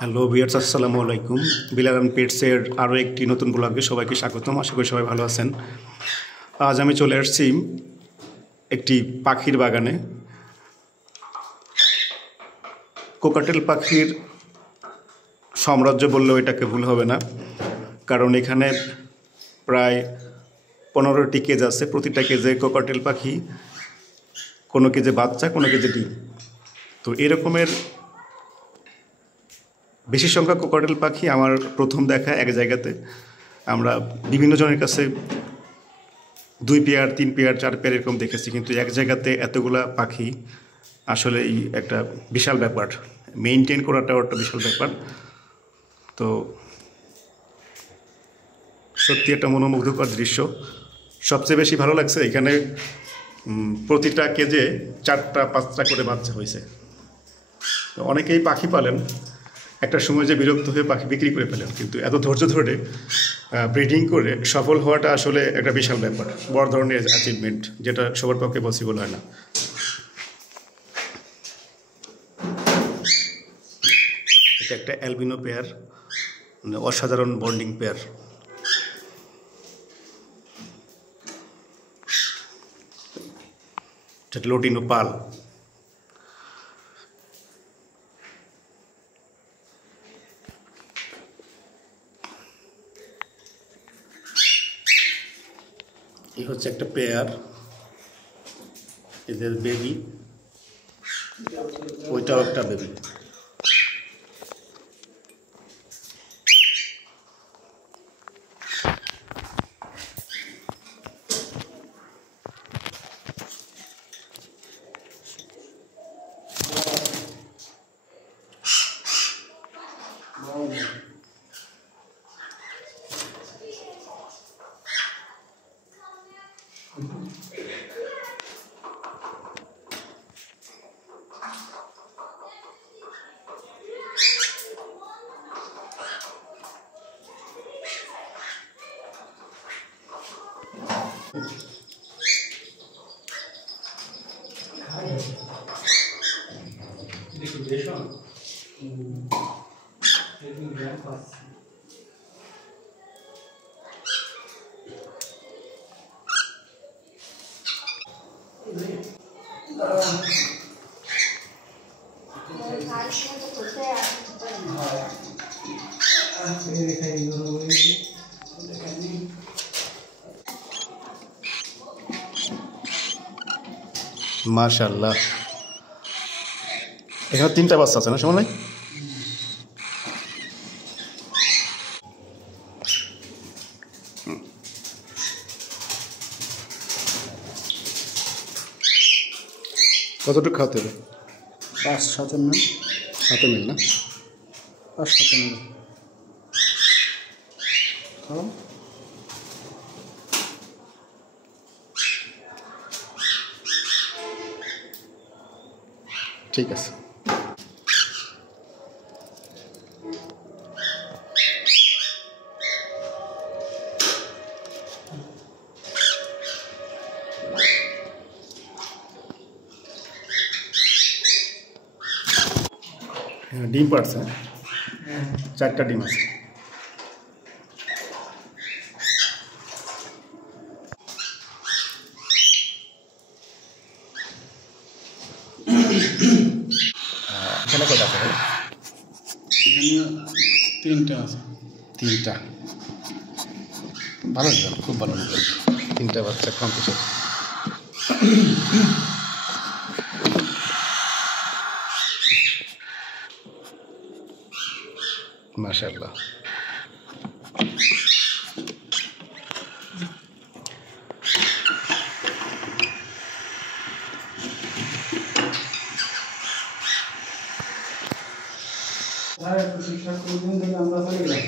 Hello viewers, আসসালামু আলাইকুম। Bilal and পেটসের আরও একটি নতুন ব্লগে সবাইকে স্বাগতম। আশা করি সবাই ভালো আছেন। আজ আমি চলে আসছি একটি পাখির বাগানে। কোকাটেল পাখির সাম্রাজ্য বললেও এটাকে ভুল হবে না, কারণ এখানে প্রায় 15টি কেজ আছে। প্রতিটা কেজে কোকাটেল পাখি, কোনো কেজে বাচ্চা, কোনো কেজে ডিম। তো এরকমের বেশি সংখ্যক কোকাটেল পাখি আমার প্রথম দেখা এক জায়গাতে। আমরা বিভিন্ন জনের কাছে 2 পেয়ার, 3 পেয়ার, 4 পেয়ার এরকম দেখেছি, কিন্তু এক জায়গাতে এতগুলা পাখি আসলেই একটা বিশাল ব্যাপার। মেইনটেইন করাটাও একটা বিশাল ব্যাপার। তো সত্যি একটা মনোমুগ্ধকর দৃশ্য। সবচেয়ে বেশি ভালো লাগছে এখানে প্রতিটা কেজে 4টা-5টা করে বাচ্চা হয়েছে। তো অনেকেই পাখি পালেন, একটা সময় যে বিরক্ত হয়ে পাখি বিক্রি করে ফেলেন, কিন্তু এত ধৈর্য ধরে ব্রিডিং করে সফল হওয়াটা আসলে একটা বিশাল ব্যাপার, বড় ধরনের অ্যাচিভমেন্ট, যেটা সবার পক্ষে পসিবল হয় না। এটা একটা অ্যালবিনো পেয়ার, মানে অসাধারণ বন্ডিং পেয়ার। এটা লোটিনো পাল। এই হচ্ছে একটা পেয়ার, এদের বেবি, ওইটাও একটা বেবি। মাশাআল্লাহ, এখানে 3টা বাচ্চা আছে না সময়? কতটুকু খাওয়াতে হবে? 5-7 মিনিট। 7 মিল না? 5-7 মিনিট খাও। ঠিক আছে। ডিম পাড়ছে, 4টা ডিম আছে। এখানে কয়টা আছে? এখানে 3টা আছে। 3টা। ভালো রেজাল্ট, খুব ভালো রেজাল্ট। 3টা বাচ্চা কমপ্লিট। মাশাআল্লাহ। ঠিকঠাক করে দিন থেকে আমরা চলে গেলাম।